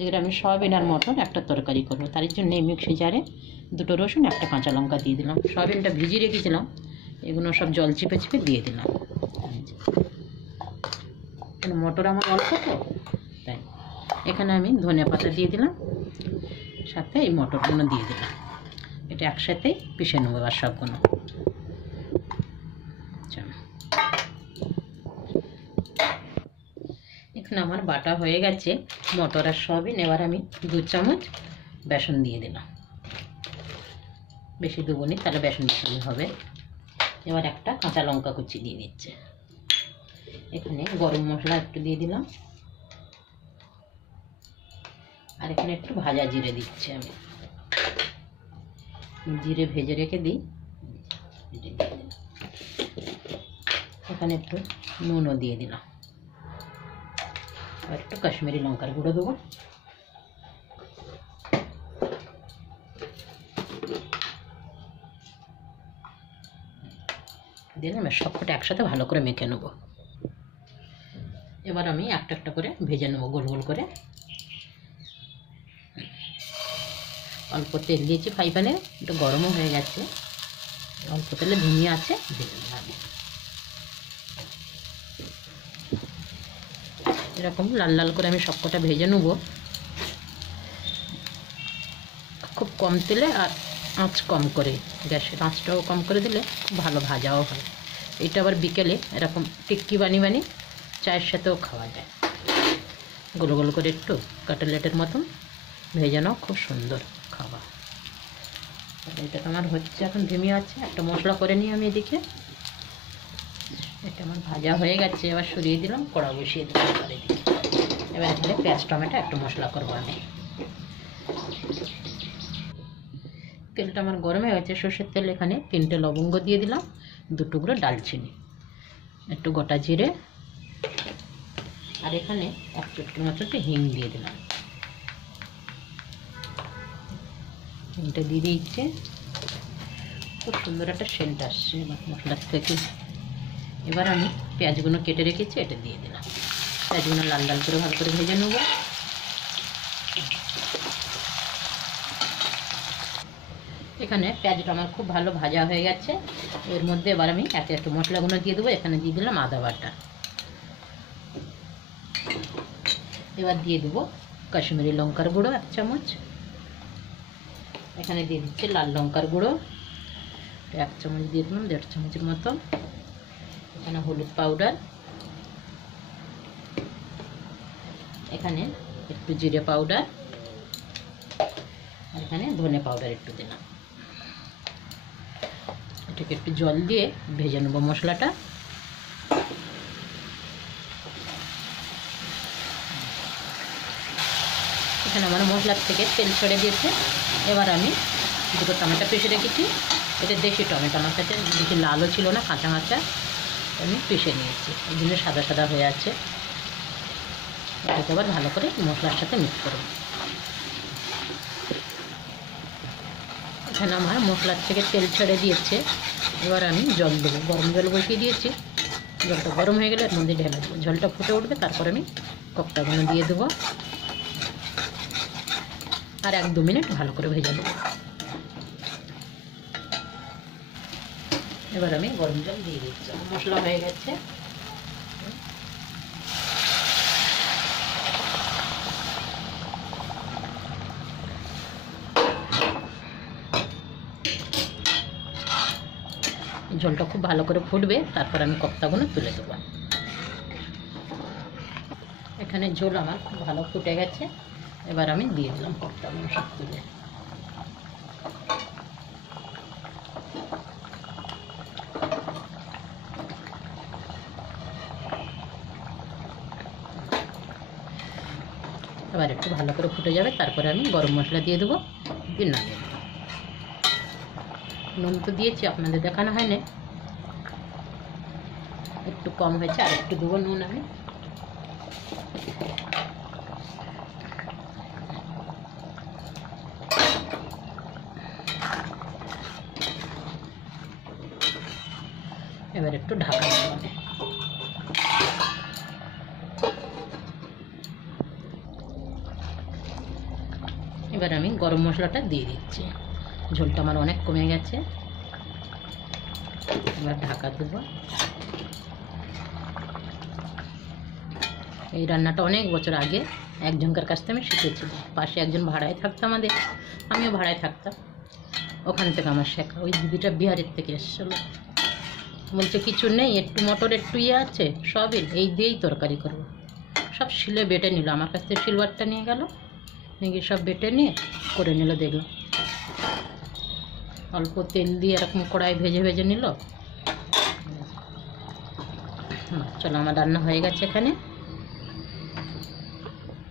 আজকে আমি সয়াবিন আর মটর একটা তরকারি করবো, তার জন্য এই মিক্সি জারে দুটো রসুন একটা কাঁচা লঙ্কা দিয়ে দিলাম। সয়াবিনটা ভিজিয়ে রেখেছিলাম, এগুলো সব জল চিপে চিপে দিয়ে দিলাম। কেন মটর আমার অল্প তো, তাই এখানে আমি ধনে পাতা দিয়ে দিলাম, সাথে এই মটরগুলো দিয়ে দিলাম। এটা একসাথেই পিষে নেবো এবার সবগুলো। এখানে আমার বাটা হয়ে গেছে মটর আর সয়াবিন। এবার আমি 2 চামচ বেসন দিয়ে দিলাম, বেশি দেবো নি, তাহলে বেসন বেসন হবে। এবার একটা কাঁচা লঙ্কা কুচি দিয়ে দিচ্ছে। এখানে গরম মশলা একটু দিয়ে দিলাম, আর এখানে একটু ভাজা জিরে দিচ্ছি। আমি জিরে ভেজে রেখে দিই। এখানে একটু নুনও দিয়ে দিলাম, আর একটু কাশ্মীরি লঙ্কার গুঁড়ো দেবো। দিয়ে আমি সবকটা একসাথে ভালো করে মেখে নেব। এবার আমি একটা একটা করে ভেজে নেবো গোল গোল করে। অল্প তেল দিয়েছি ফ্রাই প্যানে, একটু গরমও হয়ে গেছে। অল্প তেলে ধিমি আছে ভেজে নেব। এরকম লাল লাল করে আমি সবকটা ভেজে নেব, খুব কম তেলে, আর আঁচ কম করে, গ্যাসের আঁচটাও কম করে দিলে ভালো ভাজাও হয়। এটা আবার বিকেলে এরকম টিক্কি বানিয়ে বানিয়ে চায়ের সাথেও খাওয়া যায়। গোল গোল করে একটু কাটলেটের মতন ভেজে নাও, খুব সুন্দর খাবার। এটা তো আমার হচ্ছে, এখন ধিমি আছে। একটা মশলা করে নিই আমি এদিকে। এটা আমার ভাজা হয়ে গেছে, এবার সরিয়ে দিলাম, কড়া বসিয়ে দিলাম এদিকে। এবার এখানে পেঁয়াজ টমেটো একটু মশলা করবো আমি। তেলটা আমার গরম হয়ে গেছে, সর্ষের তেল। এখানে 3টে লবঙ্গ দিয়ে দিলাম, 2 টুকরো ডালচিনি, একটু গোটা জিরে, আর এখানে 1 চুটকির মতো একটু হিং দিয়ে দিলাম। হিংটা দিয়ে দিচ্ছে, খুব সুন্দর একটা সেন্ট আসছে মশলার থেকে। এবার আমি পেঁয়াজগুলো কেটে রেখেছি, এটা দিয়ে দিলাম। পেঁয়াজগুলো লাল লাল করে ভালো করে ভেজে নেব। এখানে পেঁয়াজটা আমার খুব ভালো ভাজা হয়ে গেছে। এর মধ্যে এবার আমি একে একটু মশলাগুলো দিয়ে দেবো। এখানে দিয়ে দিলাম আদা বাটা, এবার দিয়ে দেবো কাশ্মীরি লঙ্কার গুঁড়ো 1 চামচ। এখানে দিয়ে দিচ্ছি লাল লঙ্কার গুঁড়ো 1 চামচ দিয়ে দিলাম, 1.5 চামচের মতো। এখানে হলুদ পাউডার, এখানে একটু জিরে পাউডার, আর এখানে ধনে পাউডার একটু দিলাম। এটাকে একটু জল দিয়ে ভেজে নেবো মশলাটা। এখানে আমার মশলার থেকে তেল ছেড়ে দিয়েছে। এবার আমি 2টো টমেটো পিষে রেখেছি। এটা দেশি টমেটো, আমার কাছে বেশি লালও ছিল না, কাঁচা কাঁচা, আমি পিষে নিয়েছি, এই জন্য সাদা সাদা হয়ে আছে। এটাকে আবার ভালো করে মশলার সাথে মিক্স করব। এখানে আমার মশলার থেকে তেল ছেড়ে দিয়েছে। এবার আমি জল দেবো, গরম জল বসিয়ে দিয়েছি। জলটা গরম হয়ে গেলে এর মধ্যে ঢেলে দেবো, জলটা ফুটে উঠবে, তারপর আমি কোপ্তাগুলো দিয়ে দেবো, আর 1-2 মিনিট ভালো করে ভেজে নেব। এবার আমি গরম জল দিয়ে দিচ্ছি, মশলা হয়ে গেছে। ঝোলটা খুব ভালো করে ফুটবে, তারপর আমি কোপ্তাগুলো তুলে দেবো। এখানে ঝোল আমার খুব ভালো ফুটে গেছে। এবার আমি দিয়ে দিলাম কোপ্তাগুলো সব তুলে। এবার একটু ভালো করে ফুটে যাবে, তারপরে আমি গরম মশলা দিয়ে দেবো, দিয়ে নামিয়ে দেবো। নুন তো দিয়েছি, আপনাদের দেখানো হয়নি, একটু কম হয়েছে, আর একটু দেবো নুন আমি। এবার একটু ঢাকা দেবো। এবার আমি গরম মশলাটা দিয়ে দিচ্ছি। ঝোলটা আমার অনেক কমে গেছে, এবার ঢাকা দেবো। এই রান্নাটা অনেক বছর আগে একজনকার কাছ থেকে আমি শিখেছিলাম। পাশে একজন ভাড়ায় থাকতো আমাদের, আমিও ভাড়ায় থাকতাম, ওখান থেকে আমার শেখা। ওই দিদিটা বিহারের থেকে এসেছিলো, বলছে কিছু নেই, একটু মটর একটু আছে, সবই এই দিয়েই তরকারি করবো। সব শিলে বেটে নিল, আমার কাছ থেকে সিলভারটা নিয়ে গেল, নিয়ে গিয়ে সব বেটে নিয়ে করে নিল। দেখলো অল্প তেল দিয়ে এরকম কড়াই ভেজে ভেজে নিল। চলো, আমার রান্না হয়ে গেছে এখানে।